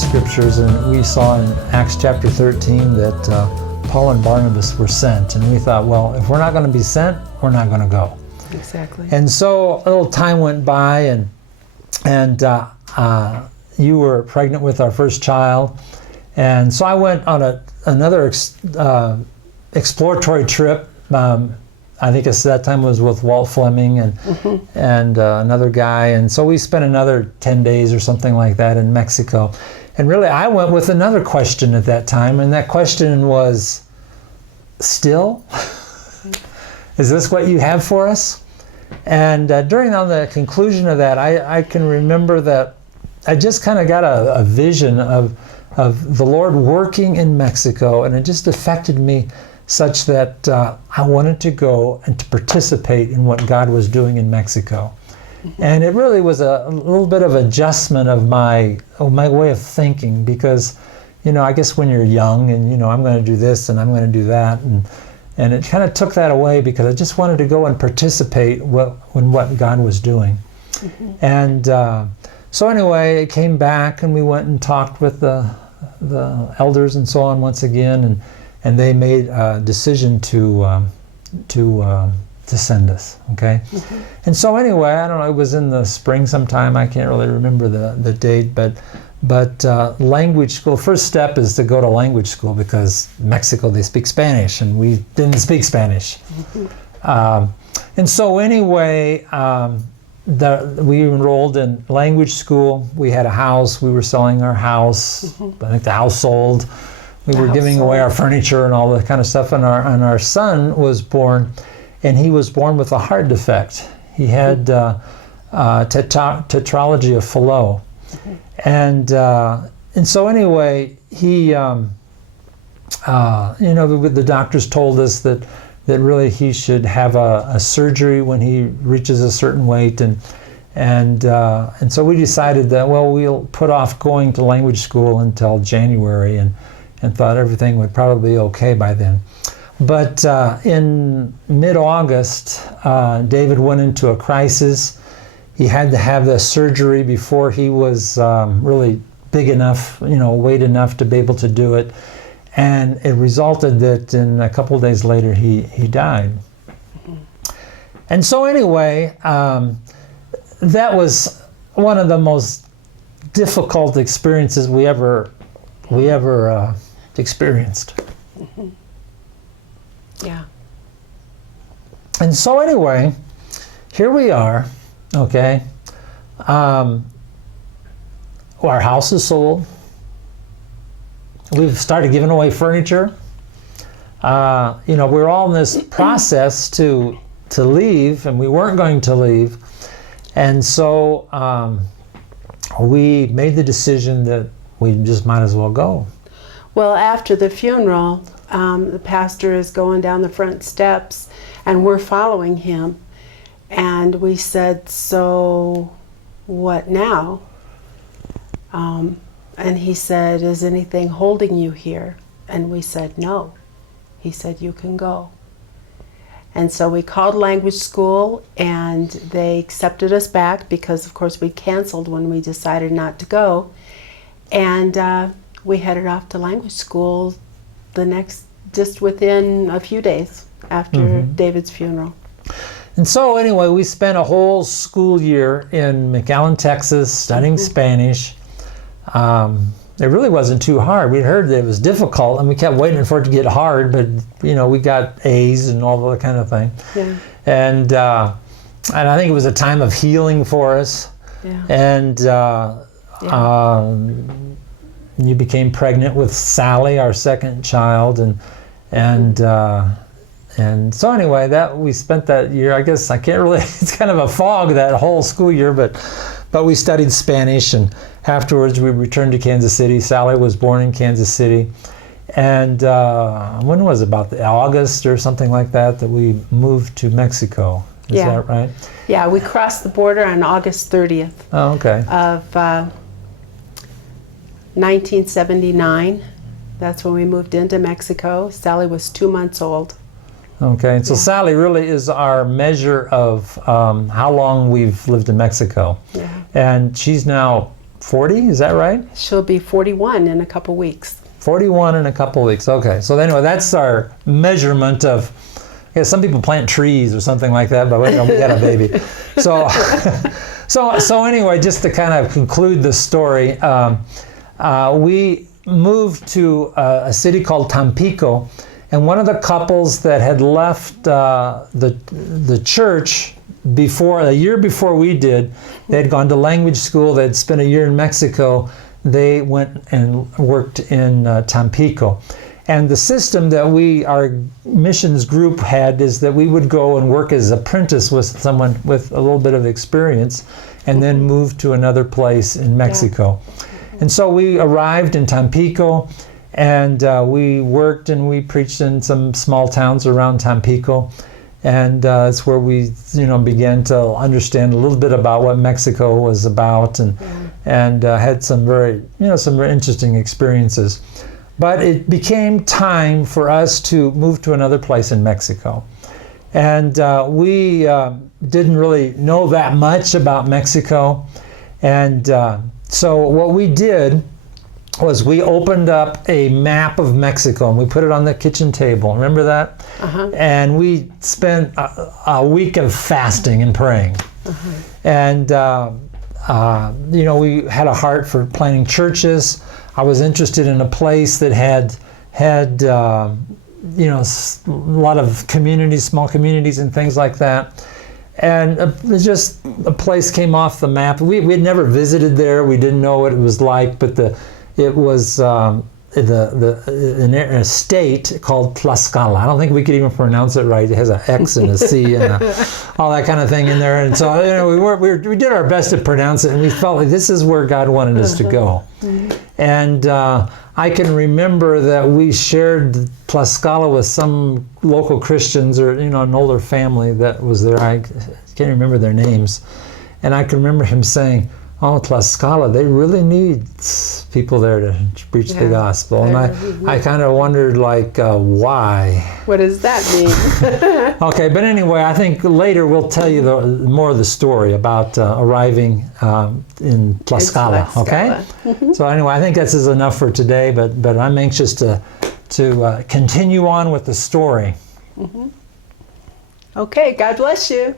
scriptures, and we saw in Acts chapter 13 that Paul and Barnabas were sent, and we thought, well, if we're not going to be sent, we're not going to go. Exactly. And so a little time went by, and you were pregnant with our first child, and so I went on another exploratory trip. I think that time was with Walt Fleming and another guy, and so we spent another 10 days or something like that in Mexico. And really, I went with another question at that time, and that question was, still? Is this what you have for us? And during the conclusion of that, I can remember that I just kind of got a vision of the Lord working in Mexico, and it just affected me such that I wanted to go and to participate in what God was doing in Mexico. And it really was a little bit of adjustment of my way of thinking, because, I guess when you're young and, I'm going to do this and I'm going to do that, and it kind of took that away, because I just wanted to go and participate in what God was doing. And so anyway, it came back, and we went and talked with the elders and so on once again, and they made a decision to send us, okay? And so anyway, I don't know, it was in the spring sometime, I can't really remember the date, but language school, first step is to go to language school, because Mexico, they speak Spanish, and we didn't speak Spanish. And so anyway, we enrolled in language school. We had a house, we were selling our house, I think the house sold. We were giving away our furniture and all that kind of stuff, and our son was born, and he was born with a heart defect. He had tetralogy of Fallot, and so anyway, he, the doctors told us that really he should have a surgery when he reaches a certain weight, and so we decided that, well, we'll put off going to language school until January, and thought everything would probably be okay by then. But in mid-August, David went into a crisis. He had to have the surgery before he was really big enough, weight enough to be able to do it. And it resulted that in a couple of days later, he died. And so anyway, that was one of the most difficult experiences we ever experienced. Yeah. And so anyway, here we are, okay. Our house is sold. We've started giving away furniture. We're all in this process to leave, and we weren't going to leave. And so we made the decision that we just might as well go. Well, after the funeral, the pastor is going down the front steps, and we're following him. And we said, so what now? And he said, is anything holding you here? And we said, no. He said, you can go. And so we called language school, and they accepted us back, because of course we canceled when we decided not to go. And we headed off to language school just within a few days after David's funeral. And so anyway, we spent a whole school year in McAllen, Texas, studying Spanish. It really wasn't too hard. We'd heard that it was difficult, and we kept waiting for it to get hard, but we got A's and all that kind of thing. Yeah. And I think it was a time of healing for us. Yeah. And you became pregnant with Sally, our second child, and so anyway, that we spent that year. I guess I can't really. It's kind of a fog, that whole school year, but we studied Spanish, and afterwards we returned to Kansas City. Sally was born in Kansas City, and when was it, about August or something like that we moved to Mexico? Is that right? Yeah, we crossed the border on August 30th. Oh, okay. Of 1979. That's when we moved into Mexico. Sally was 2 months old. Okay, and so Sally really is our measure of how long we've lived in Mexico. Yeah. And she's now 40, is that right? She'll be 41 in a couple weeks. 41 in a couple of weeks. Okay, so anyway, that's our measurement of. Yeah, some people plant trees or something like that, but we got a baby. So, so anyway, just to kind of conclude the story, we moved to a city called Tampico, and one of the couples that had left the church a year before we did, they had gone to language school. They had spent a year in Mexico. They went and worked in Tampico. And the system that our missions group had is that we would go and work as apprentice with someone with a little bit of experience and then move to another place in Mexico. Yeah. And so we arrived in Tampico, and we worked and we preached in some small towns around Tampico. And it's where we, began to understand a little bit about what Mexico was about, and had some very interesting experiences. But it became time for us to move to another place in Mexico. And we didn't really know that much about Mexico. And so what we did was we opened up a map of Mexico and we put it on the kitchen table. Remember that? Uh-huh. And we spent a week of fasting and praying. Uh-huh. And, we had a heart for planting churches. I was interested in a place that had a lot of communities, small communities and things like that. And just a place came off the map. We had never visited there. We didn't know what it was like, but it was a state called Tlaxcala. I don't think we could even pronounce it right. It has an X and a C and all that kind of thing in there. And so we did our best to pronounce it, and we felt like this is where God wanted us to go. Mm-hmm. And I can remember that we shared Tlaxcala with some local Christians, or an older family that was there. I can't remember their names, and I can remember him saying, "Oh, Tlaxcala, they really need people there to preach the gospel." And I kind of wondered, why? What does that mean? Okay, but anyway, I think later we'll tell you more of the story about arriving in Tlaxcala, okay? Mm-hmm. So anyway, I think this is enough for today, but I'm anxious to continue on with the story. Mm-hmm. Okay, God bless you.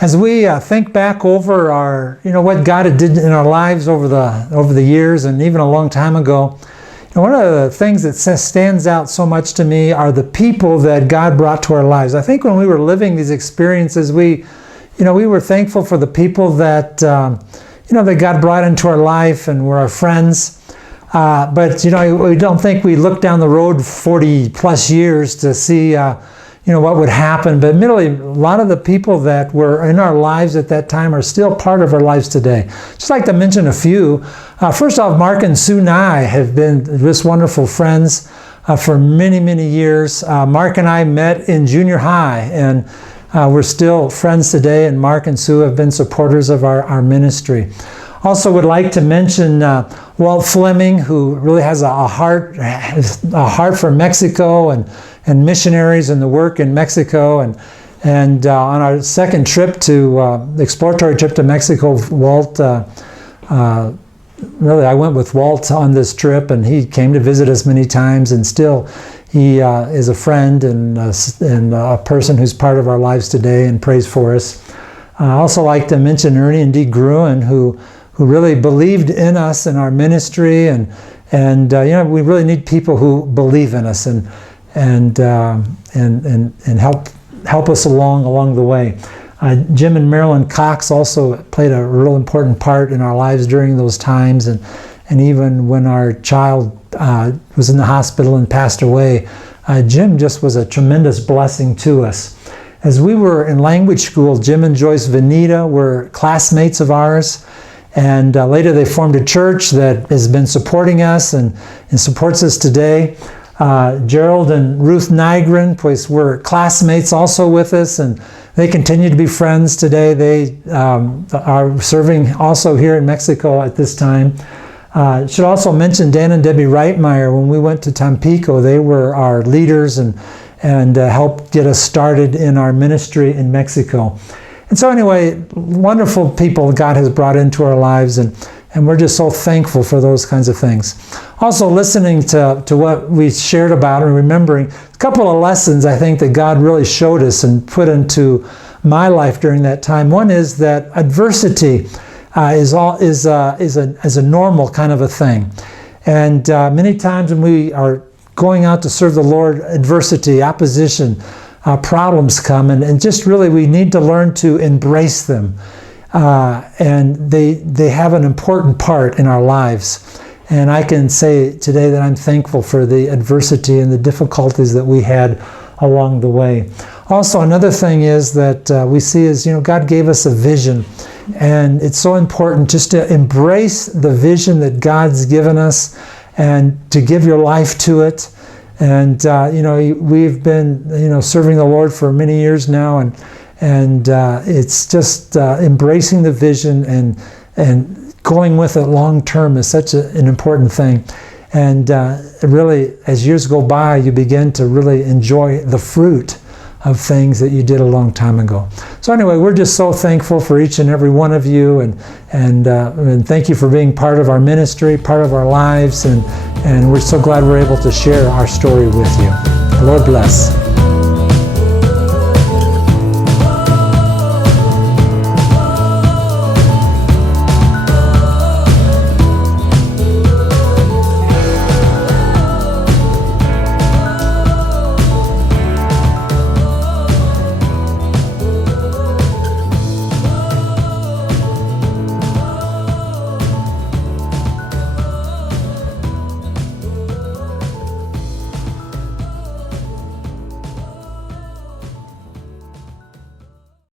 As we think back over our, what God did in our lives over the years, and even a long time ago, one of the things that stands out so much to me are the people that God brought to our lives. I think when we were living these experiences, we were thankful for the people that that God brought into our life and were our friends. But we don't think we looked down the road 40 plus years to see what would happen. But admittedly, a lot of the people that were in our lives at that time are still part of our lives today. Just like to mention a few. First off, Mark and Sue Nye have been just wonderful friends for many, many years. Mark and I met in junior high, and we're still friends today, and Mark and Sue have been supporters of our ministry. Also would like to mention Walt Fleming, who really has a heart for Mexico and missionaries and the work in Mexico. And on our second trip exploratory trip to Mexico, Walt, really I went with Walt on this trip, and he came to visit us many times, and still he is a friend and a person who's part of our lives today and prays for us. I also like to mention Ernie and Dee Gruen, who really believed in us and our ministry, and we really need people who believe in us and help us along the way. Jim and Marilyn Cox also played a real important part in our lives during those times, and even when our child was in the hospital and passed away, Jim just was a tremendous blessing to us. As we were in language school, Jim and Joyce Venita were classmates of ours. And later they formed a church that has been supporting us and supports us today. Gerald and Ruth Nygren were classmates also with us, and they continue to be friends today. They are serving also here in Mexico at this time. Should also mention Dan and Debbie Reitmeyer. When we went to Tampico, they were our leaders and helped get us started in our ministry in Mexico. And so anyway, wonderful people God has brought into our lives, and we're just so thankful for those kinds of things. Also, listening to what we shared about and remembering a couple of lessons I think that God really showed us and put into my life during that time. One is that adversity is a normal kind of a thing. And many times when we are going out to serve the Lord, adversity, opposition, problems come, and just really we need to learn to embrace them. And they have an important part in our lives. And I can say today that I'm thankful for the adversity and the difficulties that we had along the way. Also, another thing is that we see is, God gave us a vision. And it's so important just to embrace the vision that God's given us and to give your life to it. And, we've been, serving the Lord for many years now, and it's just embracing the vision and going with it long term is such an important thing. And really, as years go by, you begin to really enjoy the fruit of things that you did a long time ago. So anyway, we're just so thankful for each and every one of you, and thank you for being part of our ministry, part of our lives, and we're so glad we're able to share our story with you. The Lord bless.